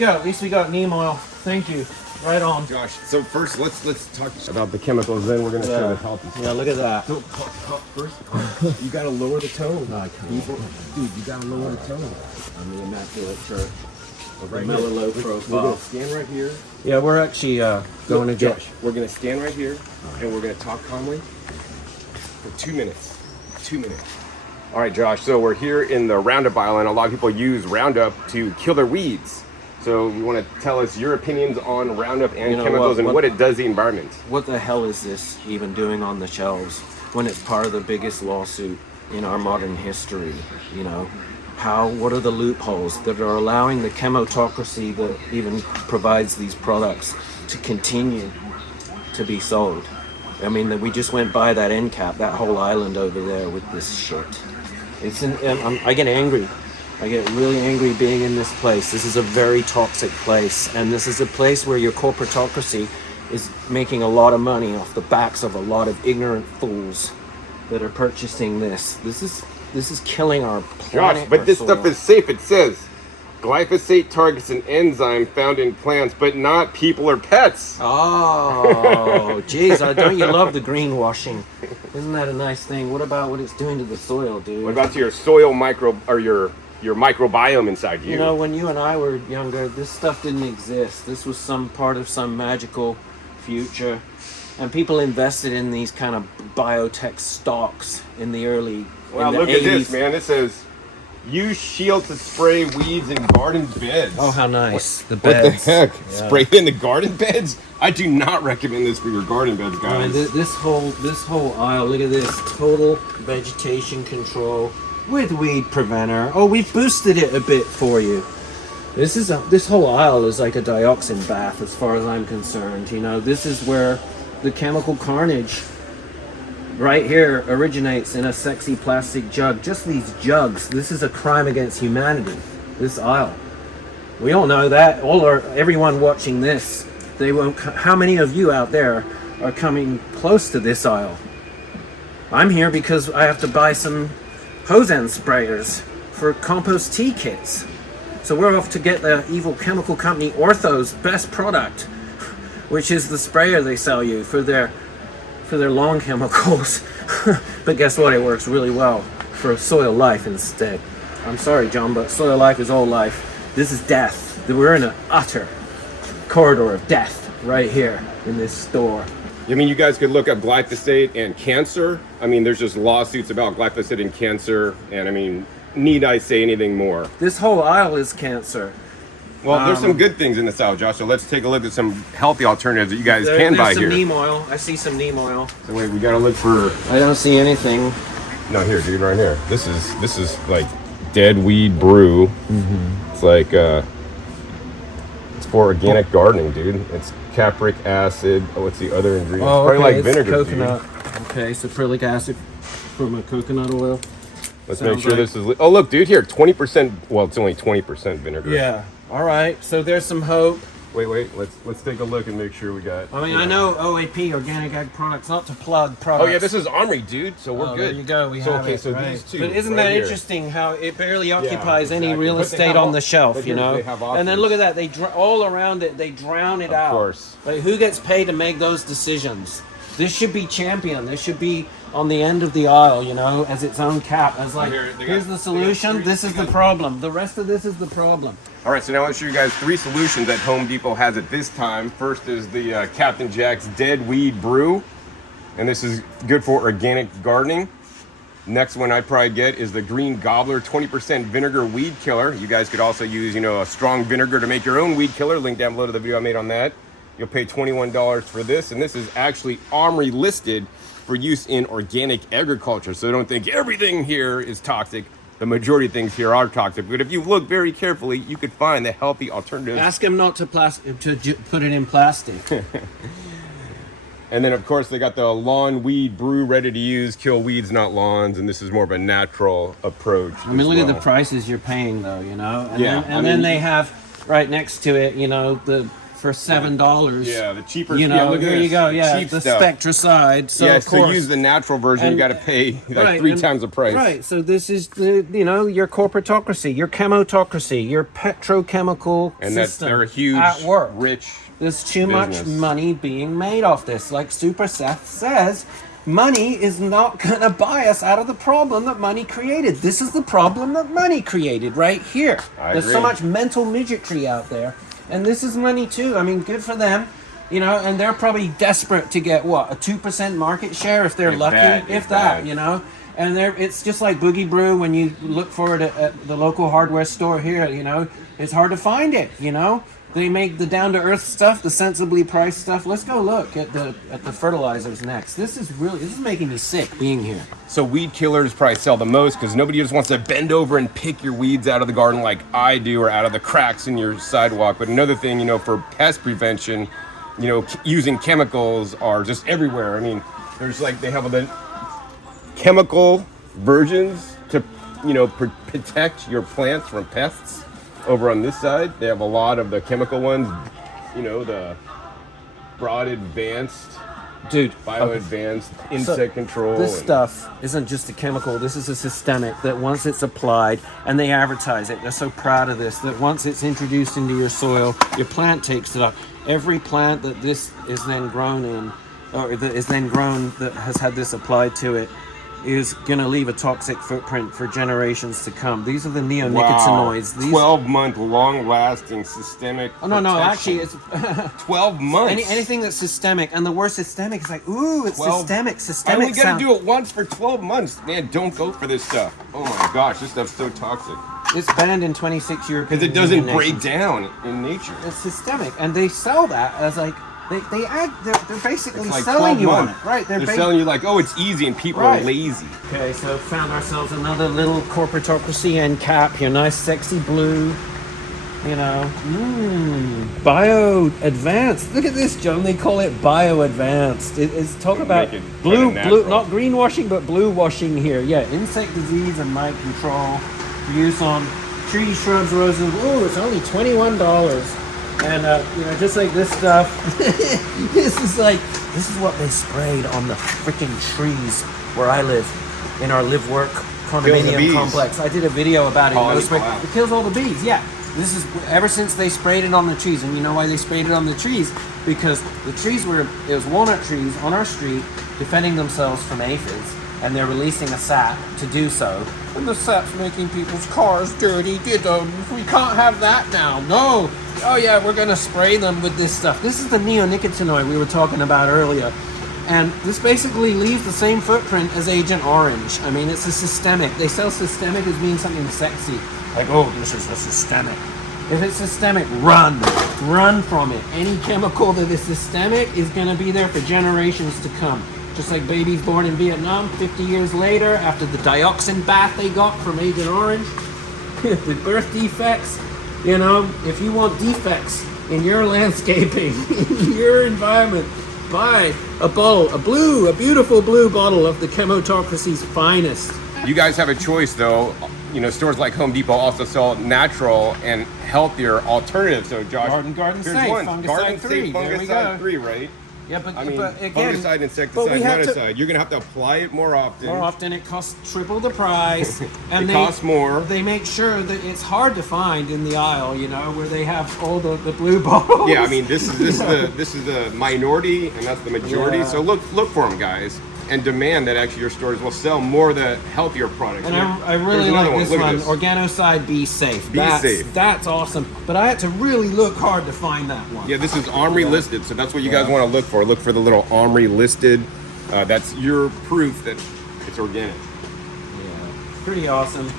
you go. At least we got neem oil. Thank you. Right on. Josh, so first let's talk about the chemicals, then we're gonna show the healthy stuff. Yeah, look at that. So first, you gotta lower the tone. No, I can't. Dude, you gotta lower the tone. I'm the immaculate church. Right Mellow low We're profile. gonna stand right here. Yeah, we're actually going to get. Josh, we're gonna stand right here and we're gonna talk calmly for 2 minutes. 2 minutes. All right, Josh. So we're here in the Roundup aisle, and a lot of people use Roundup to kill their weeds. So you want to tell us your opinions on Roundup and chemicals and what it does to the environment? What the hell is this even doing on the shelves when it's part of the biggest lawsuit in our modern history? You know, what are the loopholes that are allowing the chemotocracy that even provides these products to continue to be sold? I mean, we just went by that end cap, that whole island over there with this shit. I get angry. I get really angry being in this place. This is a very toxic place, and this is a place where your corporatocracy is making a lot of money off the backs of a lot of ignorant fools that are purchasing this. This is killing our planet. Josh, but this stuff is safe. It says glyphosate targets an enzyme found in plants, but not people or pets. Oh, geez, don't you love the greenwashing? Isn't that a nice thing? What about what it's doing to the soil, dude? What about to your soil your microbiome inside you? You know, when you and I were younger, this stuff didn't exist. This was some part of some magical future. And people invested in these kind of biotech stocks in the early Wow, look 80s. at this, man. It says, use shield to spray weeds in garden beds. Oh, how nice. The What beds. the heck? Yeah. Spray it in the garden beds? I do not recommend this for your garden beds, I mean, guys. this whole aisle, look at this. Total vegetation control with weed preventer. Oh, we've boosted it a bit for you. This whole aisle is like a dioxin bath as far as I'm concerned. You know, this is where the chemical carnage right here originates in a sexy plastic jug. Just these jugs. This is a crime against humanity. This aisle. We all know that. Everyone watching this, they won't. How many of you out there are coming close to this aisle? I'm here because I have to buy some hose-end sprayers for compost tea kits. So we're off to get the evil chemical company Ortho's best product, which is the sprayer they sell you for their lawn chemicals. But guess what? It works really well for soil life instead. I'm sorry, John, but soil life is all life. This is death. We're in an utter corridor of death right here in this store. I mean, you guys could look up glyphosate and cancer. I mean, there's just lawsuits about glyphosate and cancer. And I mean, need I say anything more? This whole aisle is cancer. Well, there's some good things in this aisle, Josh. So let's take a look at some healthy alternatives that you guys can buy here. There's some neem oil. I see some neem oil. So wait, we gotta look for. I don't see anything. No, here, dude, right here. This is like dead weed brew. Mm-hmm. It's like it's for organic gardening, dude. It's capric acid. Oh, what's the other ingredient? Oh, Probably okay, like vinegar, coconut. dude. Okay, sucralic acid from a coconut oil. Let's Sounds make sure like- this is. Oh, look, dude, here, 20%. Well, it's only 20% vinegar. Yeah. All right. So there's some hope. Wait. Let's take a look and make sure we got. I mean, I know OAP, Organic Ag Products, not to plug products. Oh yeah, this is Armory, dude. So we're good. There you go. We have it. So right. these two. But isn't right that here. interesting how it barely occupies any exactly. real But they estate have on all- the shelf, but you here know? they have And then options. look at that. They all around it, they drown it out. Of course. Like, who gets paid to make those decisions? This should be championed. This should be on the end of the aisle, you know, as its own cap. As like, Here, they got- here's the they got solution. three- This is the problem. The rest of this is the problem. All right, so now I'll show you guys 3 solutions that Home Depot has at this time. First is the Captain Jack's Dead Weed Brew, and this is good for organic gardening. Next one I'd probably get is the Green Gobbler 20% vinegar weed killer. You guys could also use, you know, a strong vinegar to make your own weed killer. Link down below to the video I made on that. You'll pay $21 for this, and this is actually Armory listed for use in organic agriculture. So don't think everything here is toxic. The majority of things here are toxic, but if you look very carefully, you could find the healthy alternatives. Ask him not to put it in plastic. And then, of course, they got the lawn weed brew ready to use, kill weeds, not lawns, and this is more of a natural approach. I mean, look at the prices you're paying, though, you know? And Yeah, then, and then they have right next to it, you know, the for $7. Yeah, the cheaper. You know, yeah, look at there you this, go. Yeah, cheap the stuff. Spectricide. So Yeah, of course, so use the natural version. You got to pay like right, 3 times the price. Right. So this is the your corporatocracy, your chemotocracy, your petrochemical And that's system they're a huge, at work. rich. There's too much business. money being made off this. Like Super Seth says, money is not going to buy us out of the problem that money created. This is the problem that money created right here. There's so agree. much mental midgetry out there. And this is money too. I mean, good for them. You know, and they're probably desperate to get, what, a 2% market share if they're If lucky? that, if if that, that. you know? And it's just like Boogie Brew when you look for it at the local hardware store here, you know? It's hard to find it, you know? They make the down-to-earth stuff, the sensibly priced stuff. Let's go look at the fertilizers next. This is making me sick being here. So weed killers probably sell the most because nobody just wants to bend over and pick your weeds out of the garden like I do, or out of the cracks in your sidewalk. But another thing, you know, for pest prevention, you know, using chemicals are just everywhere. I mean, there's like, they have the chemical versions to, you know, protect your plants from pests. Over on this side, they have a lot of the chemical ones, you know, the broad advanced, Dude, bio-advanced insect control. This stuff isn't just a chemical. This is a systemic that once it's applied, and they advertise it, they're so proud of this, that once it's introduced into your soil, your plant takes it up. Every plant that this is then grown in, or that is then grown that has had this applied to it, is going to leave a toxic footprint for generations to come. These are the neonicotinoids. These 12-month long-lasting systemic no, protection. actually it's 12 months. anything that's systemic, and the word systemic is like, ooh, it's 12 systemic. I Systemic only got sound. to do it once for 12 months. Man, don't go for this stuff. Oh my gosh, this stuff's so toxic. It's banned in 26 European Because it doesn't Union break nations. down in nature. It's systemic, and they sell that as like they're basically It's like selling 12 you on months. it, right? They're selling you like, oh, it's easy, and people Right. are lazy. Okay, so found ourselves another little corporatocracy end cap here, nice sexy blue. You know, bio advanced. Look at this, John. They call it bio advanced. It's talk about Make it blue, kinda natural. not greenwashing, but blue washing here. Yeah, insect disease and mite control for use on trees, shrubs, roses. Oh, it's only $21. And you know, just like this stuff, this is what they sprayed on the freaking trees where I live, in our live work Kills the condominium bees. complex. I did a video about it. Oh, It spray- wow. It kills all the bees. Yeah, this is ever since they sprayed it on the trees. And you know why they sprayed it on the trees? Because the trees it was walnut trees on our street defending themselves from aphids, and they're releasing a sap to do so. And the sap's making people's cars dirty. We can't have that now. No. Oh yeah, we're gonna spray them with this stuff. This is the neonicotinoid we were talking about earlier. And this basically leaves the same footprint as Agent Orange. I mean, it's a systemic. They sell systemic as being something sexy. Like, oh, this is a systemic. If it's systemic, run from it. Any chemical that is systemic is gonna be there for generations to come. Just like babies born in Vietnam 50 years later after the dioxin bath they got from Agent Orange with birth defects. You know, if you want defects in your landscaping, in your environment, buy a bottle, a beautiful blue bottle of the Chemotocracy's finest. You guys have a choice, though. You know, stores like Home Depot also sell natural and healthier alternatives. So, Josh, Garden here's safe, one. fungicide Garden free. safe, There we fungicide go. free, right? Yeah, but I mean, but again, fungicide, but insecticide, we have to- miticide. You're gonna have to apply it more often. More often, it costs triple the price, and It costs more. They make sure that it's hard to find in the aisle, you know, where they have all the blue bottles. Yeah, I mean, this is the minority, and that's the majority. Yeah. So look for them, guys, and demand that actually your stores will sell more of the healthier products. And Here- I really here's another like this Look at one, this. Organocide Be Safe. Be Safe. That's awesome. But I had to really look hard to find that one. Yeah, this is OMRI listed, so that's what you guys want to look for. Look for the little OMRI listed. That's your proof that it's organic. Yeah, pretty awesome.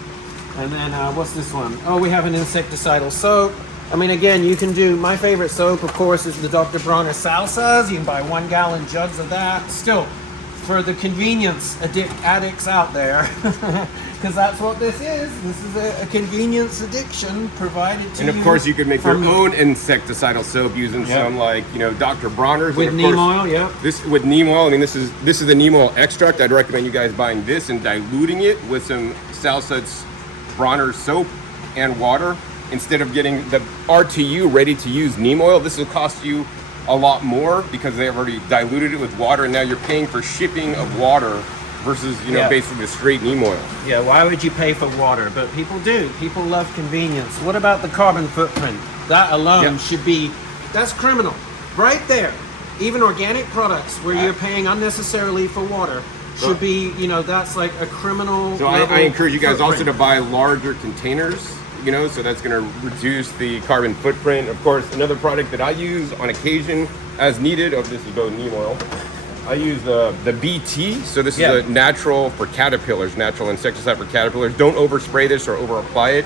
And then what's this one? Oh, we have an insecticidal soap. I mean, again, you can do, my favorite soap, of course, is the Dr. Bronner Salsas. You can buy 1 gallon jugs of that. Still, for the convenience addicts out there, because that's what this is. This is a convenience addiction provided to you. And of course, you could make your from- own insecticidal soap using Yeah. some, like, you know, Dr. Bronner's. With And of neem course, oil, yeah. This with neem oil. I mean, this is the neem oil extract. I'd recommend you guys buying this and diluting it with some Salsa's Bronner's soap and water. instead of getting the RTU ready to use neem oil, this will cost you a lot more because they have already diluted it with water, and now you're paying for shipping of water versus, you know, Yeah. basically the straight neem oil. Yeah, why would you pay for water? But people do. People love convenience. What about the carbon footprint? That alone Yeah. should be, that's criminal. Right there. Even organic products where you're paying unnecessarily for water should be, you know, that's like a criminal. So I encourage you guys also to buy larger containers, you know, so that's going to reduce the carbon footprint. Of course, another product that I use on occasion as needed, this is both neem oil. I use the BT, so this is a natural for caterpillars, natural insecticide for caterpillars. Don't overspray this or over apply it.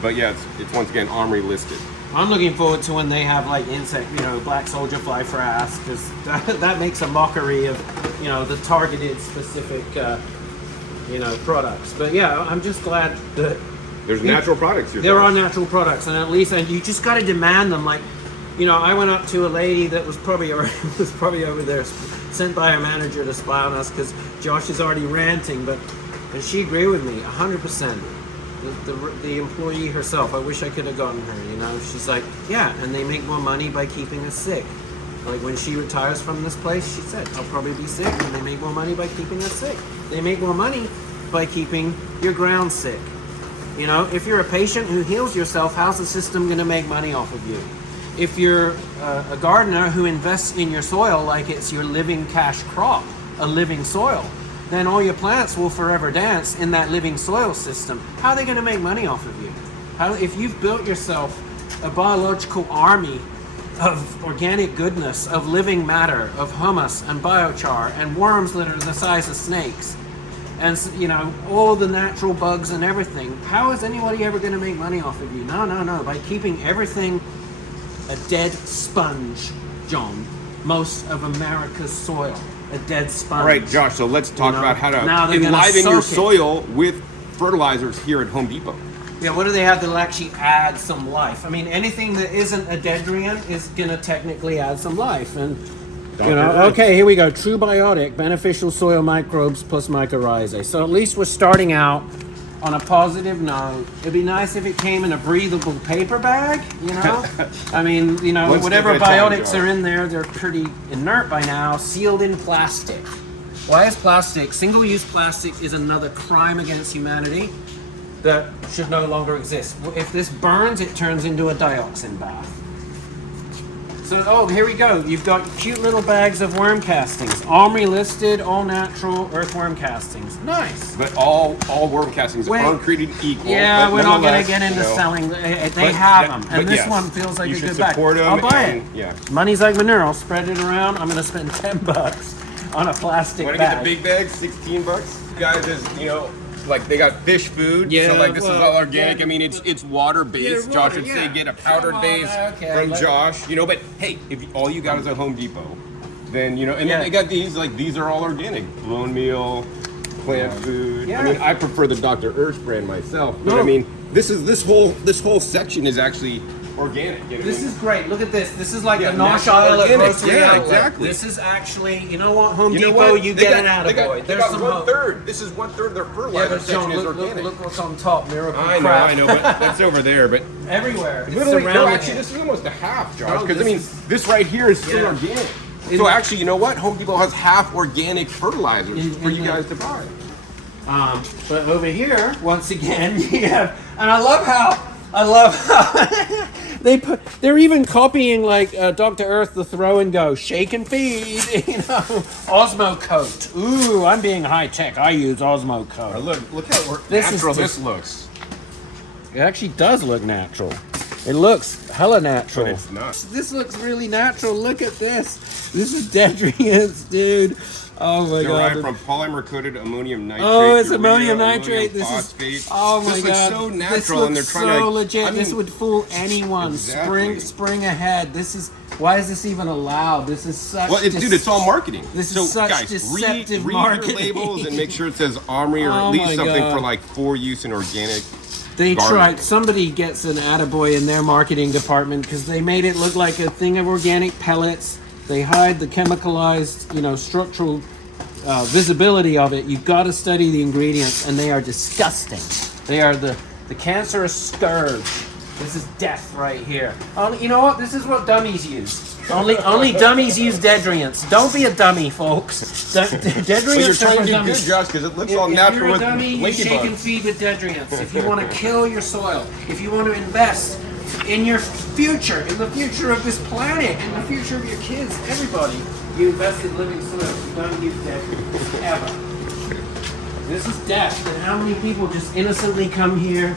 But yeah, it's once again OMRI listed. I'm looking forward to when they have like insect, you know, black soldier fly frass, because that makes a mockery of, you know, the targeted specific, you know, products. But yeah, I'm just glad that There's natural products here. there are natural products, and at least, and you just got to demand them. Like, you know, I went up to a lady that was probably over there, sent by her manager to spy on us because Josh is already ranting, and she agreed with me 100%. The employee herself, I wish I could have gotten her, you know. She's like, yeah, and they make more money by keeping us sick. Like when she retires from this place, she said, I'll probably be sick, and they make more money by keeping us sick. They make more money by keeping your ground sick. You know, if you're a patient who heals yourself, how's the system going to make money off of you? If you're a gardener who invests in your soil like it's your living cash crop, a living soil, then all your plants will forever dance in that living soil system. How are they going to make money off of you? If you've built yourself a biological army of organic goodness, of living matter, of humus and biochar and worms that are the size of snakes, and, you know, all the natural bugs and everything, how is anybody ever going to make money off of you? No. By keeping everything a dead sponge, John. Most of America's soil, a dead sponge. All right, Josh, so let's talk about how to enliven your soil with fertilizers here at Home Depot. Yeah, what do they have that'll actually add some life? I mean, anything that isn't a Deadrient is going to technically add some life. And, you know, okay, here we go. True biotic, beneficial soil microbes plus mycorrhizae. So at least we're starting out on a positive note. It'd be nice if it came in a breathable paper bag, you know? I mean, you know, whatever biotics are in there, they're pretty inert by now, sealed in plastic. Why is plastic? Single-use plastic is another crime against humanity that should no longer exist. If this burns, it turns into a dioxin bath. So, oh, here we go. You've got cute little bags of worm castings. OMRI listed, all natural earthworm castings. Nice. But all worm castings aren't created equal. Yeah, we're not going to get into selling. They have them. And this one feels like a good bag. I'll buy it. Yeah. Money's like manure. I'll spread it around. I'm going to spend $10 on a plastic bag. Want to get the big bag? $16. Guys, is, you know, like they got fish food, so like this is all organic. I mean, it's water based. Josh would say get a powdered base from Josh, you know. But hey, if all you got is a Home Depot, then you know, and then they got these, like these are all organic, blown meal, plant food. I mean, I prefer the Dr. Earth brand myself, but I mean, this whole section is actually organic. You know This is great. Look at this. This is like the Nosh aisle at grocery outlet. Exactly. This is actually, you know what, Home Depot, you get an attaboy. There's some 1/3. This is 1/3 of their fertilizer section is organic. Look what's on top. Miracle I know, but that's over there. But everywhere. Literally, actually, this is almost a half, Josh. Because I mean, this right here is still organic. So actually, you know what? Home Depot has half organic fertilizers for you guys to buy. But over here, once again, you have, and I love how they're even copying like Dr. Earth, the throw and go, shake and feed, you know, Osmo Coat. Ooh, I'm being high tech. I use Osmo Coat. Look how natural this looks. It actually does look natural. It looks hella natural. But it's not. This looks really natural. Look at this. This is Deadrients, dude. Oh my god. Derived from polymer-coated ammonium nitrate. Oh, it's ammonium nitrate. This phosphate. is. Oh my god. This looks so natural, this looks and they're trying so to. legit. I mean, this would fool anyone. Exactly. Spring ahead. This is. Why is this even allowed? This is such. Well, dude, it's all marketing. This is such guys, deceptive read marketing. your labels and make sure it says OMRI or at least something for like for use in organic. They gardening. tried. Somebody gets an attaboy in their marketing department because they made it look like a thing of organic pellets. They hide the chemicalized, you know, structural visibility of it. You've got to study the ingredients, and they are disgusting. They are the cancerous scourge This is death right here. Only, you know what? This is what dummies use. Only dummies use Deadrients. Don't be a dummy, folks. Deadrients But you're are trying for to do dummies. good, Josh, because it looks all If natural you're a with dummy, you shake and ladybugs. feed with Deadrients. If you want to kill your soil, if you want to invest in your future, in the future of this planet, in the future of your kids, everybody, you invest in living soil. You don't use Deadrients ever. This is death. And how many people just innocently come here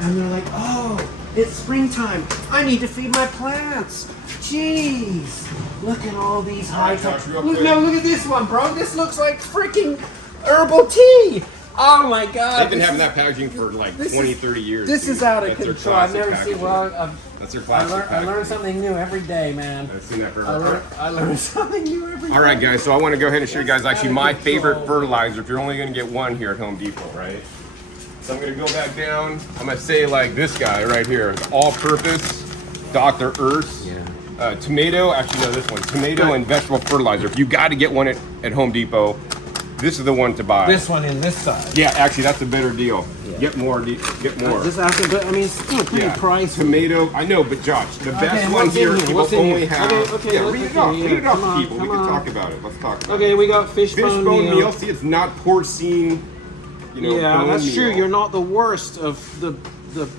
and they're like, oh, it's springtime. I need to feed my plants. Jeez. Look at all these high top. Look, no, look at this one, bro. This looks like freaking herbal tea. Oh my God. They've been having that packaging for like 20, 30 years. This dude. is out of That's their control. I've classic never seen. packaging. That's their classic I learn something new every day, man. I've seen that forever. I learn something new every day. All right, guys, so I want to go ahead and show you guys actually my favorite fertilizer if you're only going to get one here at Home Depot, right? So I'm going to go back down. I'm going to say like this guy right here, the all-purpose Dr. Earth's tomato, actually no, this one, tomato and vegetable fertilizer. If you got to get one at Home Depot, this is the one to buy. This one in this side. Yeah, actually that's a better deal. Yeah. Get more, get more. This after, but I mean, it's still pretty pricey. Tomato, I know, but Josh, the best one here, people only have. Okay, read it off, read it off to people. We come can on. talk about it. Let's talk about it. Okay, we got fishbone meal. See, it's not porcine. You know, Yeah, bone that's meal. true. You're not the worst of the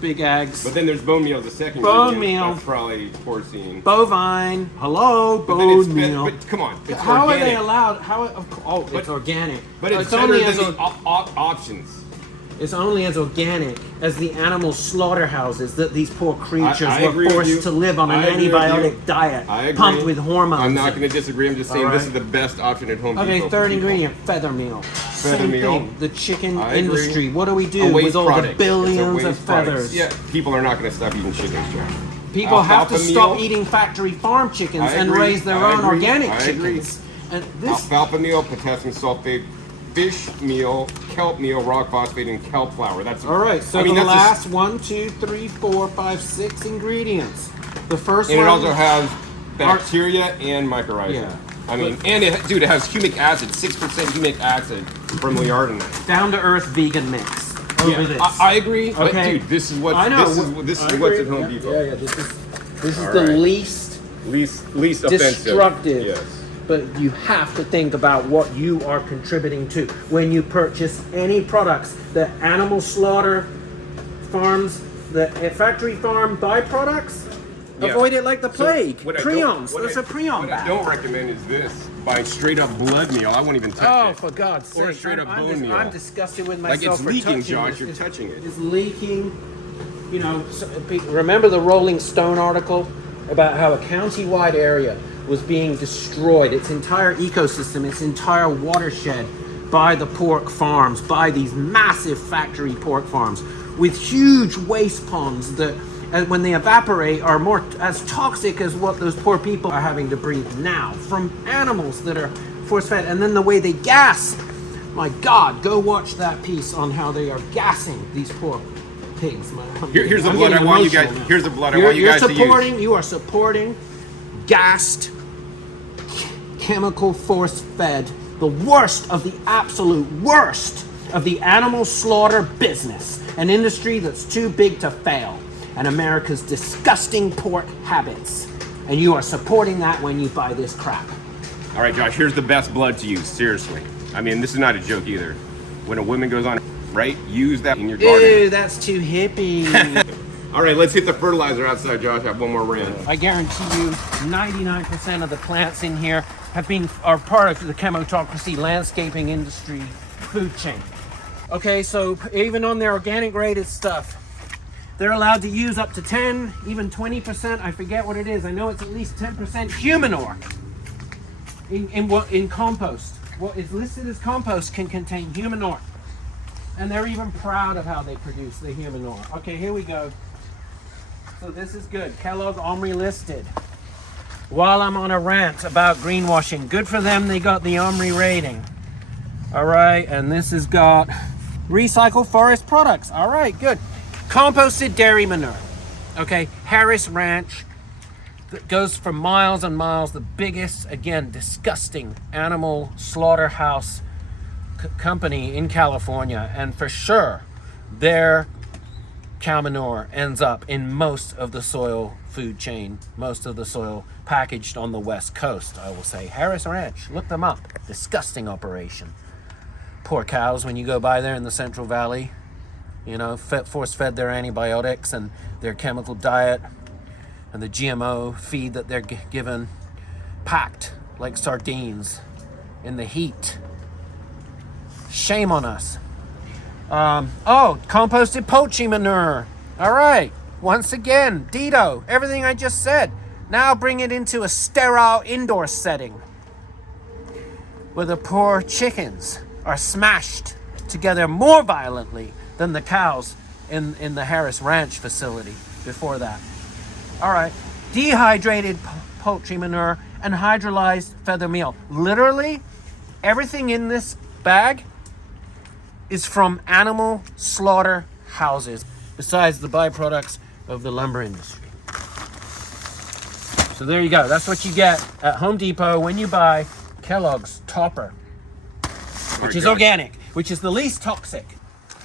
big eggs. But then there's bone meal, the second Bone ingredient, meal. That's probably porcine. Bovine. Hello, But then it's bone meal. but come on, it's How organic. are they allowed? It's organic. But it's only better as than the options. it's only as organic as the animal slaughterhouses that these poor creatures I agree were with you. forced to live on an I agree with you. antibiotic diet, I agree. pumped with hormones. I'm not going to disagree. I'm just saying this is the best option at Home Depot. Okay, for third people. ingredient, feather meal. Feather Same meal. thing. The chicken I agree. industry. What do we A do waste with all product. the It's a billions waste of product. feathers? Yeah, people are not going to stop eating chickens, John. People have to Alfalfa stop meal. eating factory farm chickens I and agree. raise their I own agree. organic I agree. chickens. And this Alfalfa meal, potassium sulfate, fish meal, kelp meal, rock phosphate, and kelp flour. That's all right. So the last 1, 2, 3, 4, 5, 6 ingredients. The first and one. it also has bacteria and mycorrhiza. Yeah. I mean, and it, dude, it has humic acid, 6% humic acid from the ardenite. Down to earth vegan mix. Over this. I agree. But Okay. dude, this is what I know. This is I what's agree. at Home Yeah, Depot. Yeah, this is All the right. least Least offensive. destructive. Yes. But you have to think about what you are contributing to when you purchase any products. The animal slaughter farms, the factory farm byproducts, Yeah. avoid it like the So plague. what I Prions. don't- That's a prion What bag. I don't recommend is this. Buying straight up blood meal. I won't even touch Oh, it. for God's sake. Or straight up bone meal. I'm disgusted with Like myself it's for leaking, touching Josh. this. You're touching it. It's leaking. You know, remember the Rolling Stone article about how a county-wide area was being destroyed, its entire ecosystem, its entire watershed by the pork farms, by these massive factory pork farms with huge waste ponds that, when they evaporate, are more as toxic as what those poor people are having to breathe now from animals that are force-fed. And then the way they gas, my God, go watch that piece on how they are gassing these poor pigs. Here's the blood I want you guys. Here's the blood I want you guys to use. You are supporting gassed, chemical force-fed, the worst of the absolute worst of the animal slaughter business, an industry that's too big to fail, and America's disgusting pork habits. And you are supporting that when you buy this crap. All right, Josh. Here's the best blood to use. Seriously. I mean, this is not a joke either. When a woman goes on, right? Use that in your garden. Ew, that's too hippie. All right, let's hit the fertilizer outside, Josh. I have one more rant. I guarantee you 99% of the plants in here are part of the chemotocracy landscaping industry food chain. Okay, so even on their organic rated stuff, they're allowed to use up to 10, even 20%. I forget what it is. I know it's at least 10% humanure in compost. What is listed as compost can contain humanure. And they're even proud of how they produce the humanure. Okay, here we go. So this is good. Kellogg Omri listed. While I'm on a rant about greenwashing, good for them, they got the Omri rating. All right, and this has got recycled forest products. All right, good. Composted dairy manure. Okay, Harris Ranch, that goes for miles and miles. The biggest, again, disgusting animal cow manure ends up in most of the soil food chain, most of the soil packaged on the West Coast, I will say. Harris Ranch, look them up. Disgusting operation. Poor cows, when you go by there in the Central Valley, you know, force-fed their antibiotics and their chemical diet and the GMO feed that they're given, packed like sardines in the heat. Shame on us. Composted poultry manure. All right. Once again, Dito, everything I just said. Now bring it into a sterile indoor setting where the poor chickens are smashed together more violently than the cows in the Harris Ranch facility before that. All right. Dehydrated poultry manure and hydrolyzed feather meal. Literally, everything in this bag is from animal slaughter houses, besides the byproducts of the lumber industry. So there you go. That's what you get at Home Depot when you buy Kellogg's Topper, which is organic, which is the least toxic.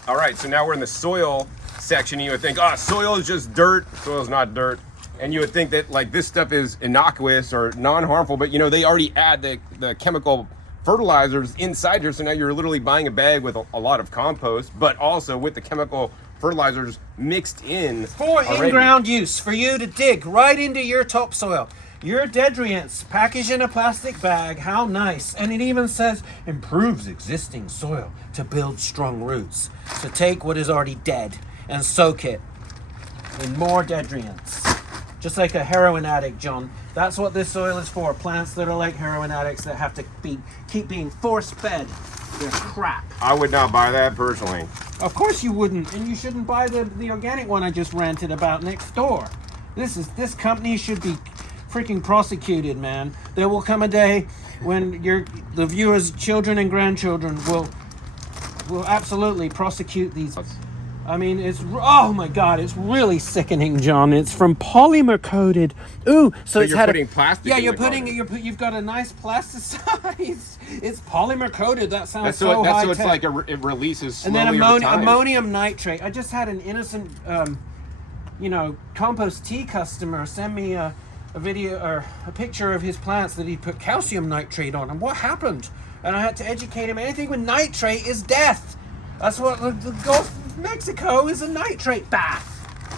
All right, so now we're in the soil section. You would think, oh, soil is just dirt. Soil's not dirt. And you would think that like this stuff is innocuous or non-harmful, but you know, they already add the chemical fertilizers inside here. So now you're literally buying a bag with a lot of compost, but also with the chemical fertilizers mixed in. For in-ground use, for you to dig right into your topsoil. Your Deadrients packaged in a plastic bag. How nice. And it even says improves existing soil to build strong roots. So take what is already dead and soak it in more Deadrients. Just like a heroin addict, John. That's what this soil is for. Plants that are like heroin addicts that have to keep being force-fed their crap. I would not buy that personally. Of course you wouldn't, and you shouldn't buy the organic one I just ranted about next door. This company should be freaking prosecuted, man. There will come a day when the viewers' children and grandchildren will absolutely prosecute these. I mean, oh my God, it's really sickening, John. It's from polymer coated. Ooh, so it's you're putting plastic. Yeah, in you're the putting garden. you've got a nice plasticize. It's polymer coated. That sounds That's so high so it's tech. like it releases And slowly then over time. ammonium nitrate. I just had an innocent, compost tea customer send me a video or a picture of his plants that he put calcium nitrate on. And what happened? And I had to educate him. Anything with nitrate is death. That's what the Gulf of Mexico is, a nitrate bath.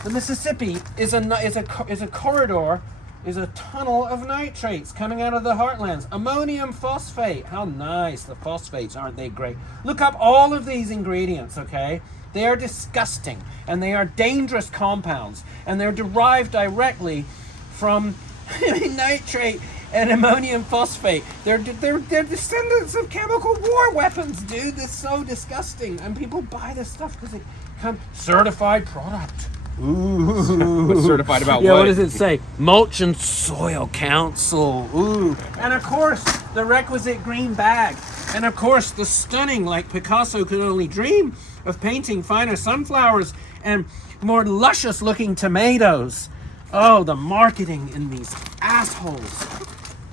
The Mississippi is a corridor, is a tunnel of nitrates coming out of the heartlands. Ammonium phosphate. How nice. The phosphates, aren't they great? Look up all of these ingredients, okay? They are disgusting, and they are dangerous compounds, and they're derived directly from nitrate and ammonium phosphate. They're descendants of chemical war weapons, dude. It's so disgusting, and people buy this stuff because it comes certified product. Ooh. Certified about yeah, what? What does it say? Mulch and Soil Council. Ooh. And of course, the requisite green bag. And of course, the stunning, like Picasso could only dream of painting finer sunflowers and more luscious looking tomatoes. Oh, the marketing in these assholes.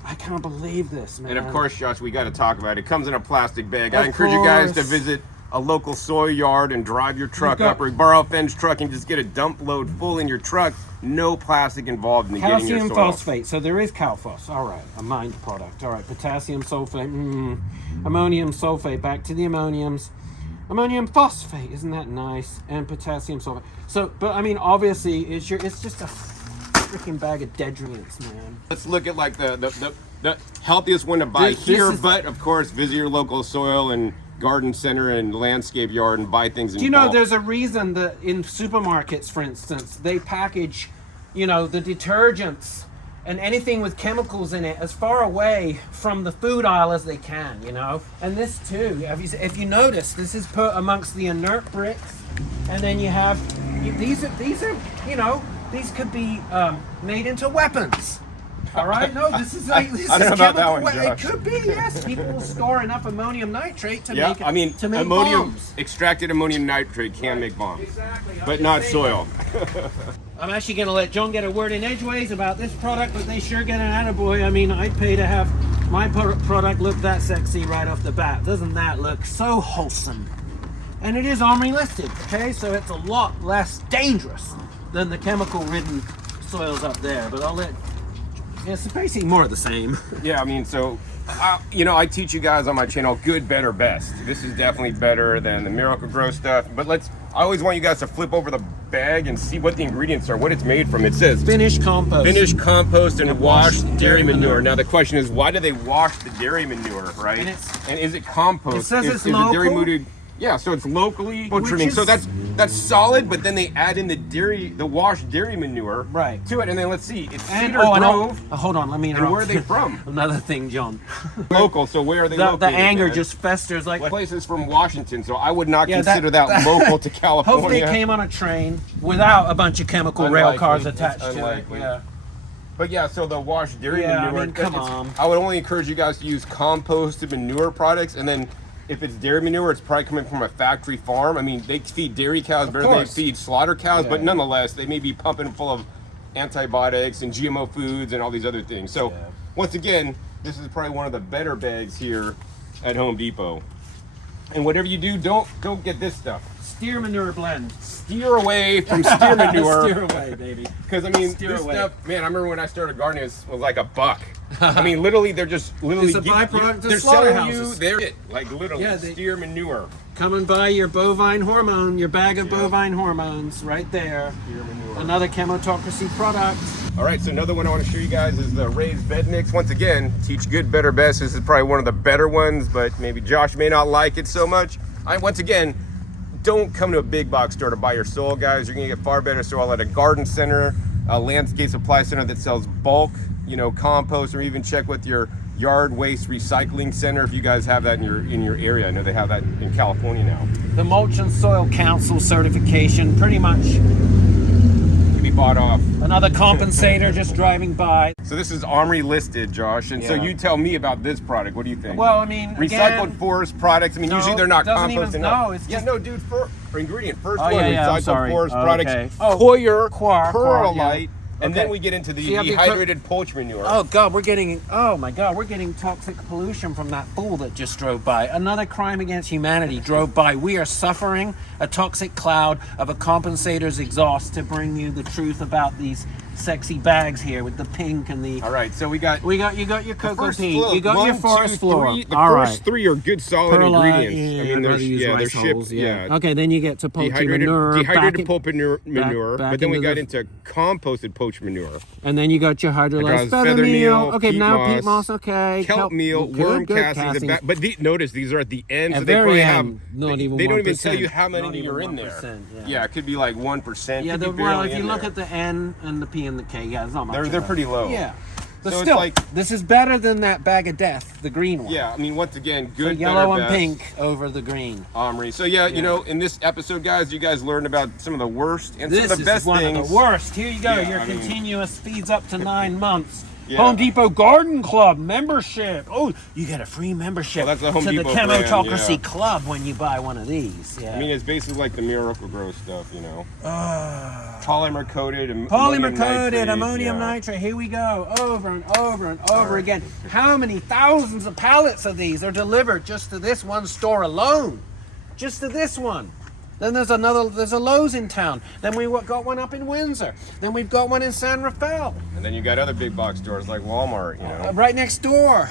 I can't believe this, man. And of course, Josh, we got to talk about it. It comes in a plastic bag. I Of encourage you guys to course. visit a local soy yard and drive your truck got- up, or borrow Fenn's truck and just get a dump load full in your truck. No plastic involved in getting your Calcium soil. phosphate. So there is CalPhos. All right, a mined product. All right, potassium sulfate. Ammonium sulfate. Back to the ammoniums. Ammonium phosphate. Isn't that nice? And potassium sulfate. So, but I mean, obviously, it's just a freaking bag of Deadrients, man. Let's look at like the healthiest one to buy This here, is- but of course, visit your local soil and garden center and landscape yard and buy things in Do you know bulk. there's a reason that in supermarkets, for instance, they package, the detergents and anything with chemicals in it as far away from the food aisle as they can, And this too, if you notice, this is put amongst the inert bricks, and then you have these are these could be made into weapons. All right, no, this is I don't know about that one, It Josh. could be, yes. People will store enough ammonium nitrate to Yeah, make it. I mean, to make ammonium bombs. extracted ammonium nitrate can make bombs, Exactly. I'm but just not saying. soil. I'm actually going to let John get a word in edgeways about this product, but they sure get an attaboy. I mean, I'd pay to have my product look that sexy right off the bat. Doesn't that look so wholesome? And it is armory listed, okay? So it's a lot less dangerous than the chemical-ridden soils up there. But I'll let... It's basically more of the same. Yeah, I mean, so, you know, I teach you guys on my channel good, better, best. This is definitely better than the Miracle Grow stuff. But I always want you guys to flip over the bag and see what the ingredients are, what it's made from. It says Finished compost. Finished compost and washed dairy manure. Now the question is, why do they wash the dairy manure, right? And is it compost? It says it's the dairy local. Yeah, so it's locally trimming. is- So that's solid, but then they add in the washed dairy manure Right. to it, and then let's see, it's And, Cedar Grove. hold on, let me And interrupt. where are they from? Another thing, John. Local. So where are they The located? anger man? just festers like... Places from Washington, so I would not Yeah, consider that local to California. Hopefully it came on a train without a bunch of chemical rail Unlikely. cars It's attached to it. unlikely. Yeah. But yeah, so the washed dairy Yeah, I manure. mean, come on. I would only encourage you guys to use composted manure products, and then if it's dairy manure, it's probably coming from a factory farm. I mean, they feed dairy cows better than they course. feed slaughter cows, but Yeah. nonetheless, they may be pumping full of antibiotics and GMO foods and all these other things. So Yeah. once again, this is probably one of the better bags here at Home Depot. And whatever you do, don't get this stuff. Steer manure blend. Steer away from steer manure. Steer away, baby. Because I mean, Steer this away. stuff, man. I remember when I started gardening, it was like $1. I mean, literally, they're just literally. It's a byproduct of they're selling you slaughterhouses. their like literally Yeah, they- steer manure. Come and buy your bovine hormone, your bag of bovine hormones right there. Steer manure. Another chemotocracy product. All right, so another one I want to show you guys is the raised bed mix. Once again, teach good, better, best. This is probably one of the better ones, but maybe Josh may not like it so much. Once again, don't come to a big box store to buy your soil, guys. You're gonna get far better soil at a garden center, a landscape supply center that sells bulk, you know, compost, or even check with your yard waste recycling center if you guys have that in your area. I know they have that in California now. The Mulch and Soil Council certification, pretty much Can be bought off. another compensator just driving by. So this is Armory listed, Josh, and so Yeah. you tell me about this product. What do you think? Well, I mean, Recycled again, forest products. I mean, No, usually they're not doesn't even- composting. no, it's yeah, just- no, dude. For ingredient, first Oh, one, yeah, yeah, I'm recycled sorry. forest Oh, products, okay. Oh, coir, coir, perlite, yeah. and then Okay. we get into the See, I'll be dehydrated poultry manure. Oh God, oh my God, we're getting toxic pollution from that bull that just drove by. Another crime against humanity drove by. We are suffering a toxic cloud of a compensator's exhaust to bring you the truth about these sexy bags here with the pink and the... All right, so you got You got your cocoa first peat, floor, you got your 1, forest 2, floor. 3. The All first right. 3 are good solid Perlite, ingredients. yeah, I mean, I'd rather use they're rice shipped. hulls, Yeah. Okay, then you get to poultry Dehydrated, manure. dehydrated back in- pulp manure, back but then we into got the- into composted poultry manure. And then you got your hydrolyzed Hydrolyzed feather feather meal. meal, Okay, peat now moss, peat moss. Okay, Kelp meal, good, worm good castings, but notice these are at the end, At so they very probably end, have. not even They don't even 1%, tell you how not many even are in there. 1%, Yeah, it could be like 1%. Yeah, could be well, barely if you in look there. at the N and the P and the K, yeah, it's not much. They're of pretty low. Yeah, but So it's still, like- this is better than that bag of death, the green one. Yeah, I mean, once again, So good, yellow better, and best. pink over the green. Omri. So yeah, you know, in this episode, guys, you guys learned about some of the worst and This some of the best is one things. of the worst. Here you go. Yeah, Your I mean- continuous feeds up to 9 months. Yeah. Home Depot Garden Club membership. Oh, you get a free membership Well, that's the Home to Depot the brand, Chemotocracy yeah. Club when you buy one of these. Yeah. I mean, it's basically like the Miracle Grow stuff, you know. Polymer coated, Polymer coated nitrate, ammonium yeah. nitrate. Here we go, over and over and over again. How many thousands of pallets of these are delivered just to this one store alone? Just to this one. Then there's a Lowe's in town. Then we got one up in Windsor. Then we've got one in San Rafael, And then you got other big box stores like Walmart, you know. right next door.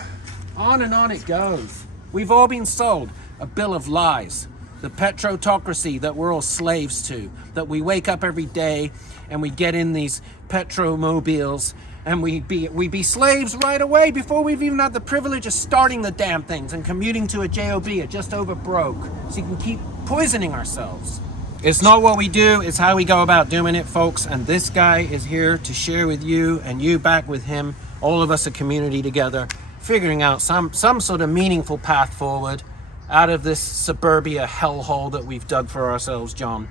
On and on it goes. We've all been sold a bill of lies. The petrotocracy that we're all slaves to. That we wake up every day and we get in these petromobiles and we be slaves right away before we've even had the privilege of starting the damn things and commuting to a job at just over broke. So you can keep poisoning ourselves. It's not what we do, it's how we go about doing it, folks. And this guy is here to share with you and you back with him, all of us a community together, figuring out some sort of meaningful path forward out of this suburbia hellhole that we've dug for ourselves, John.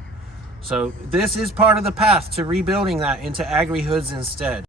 So this is part of the path to rebuilding that into agri-hoods instead.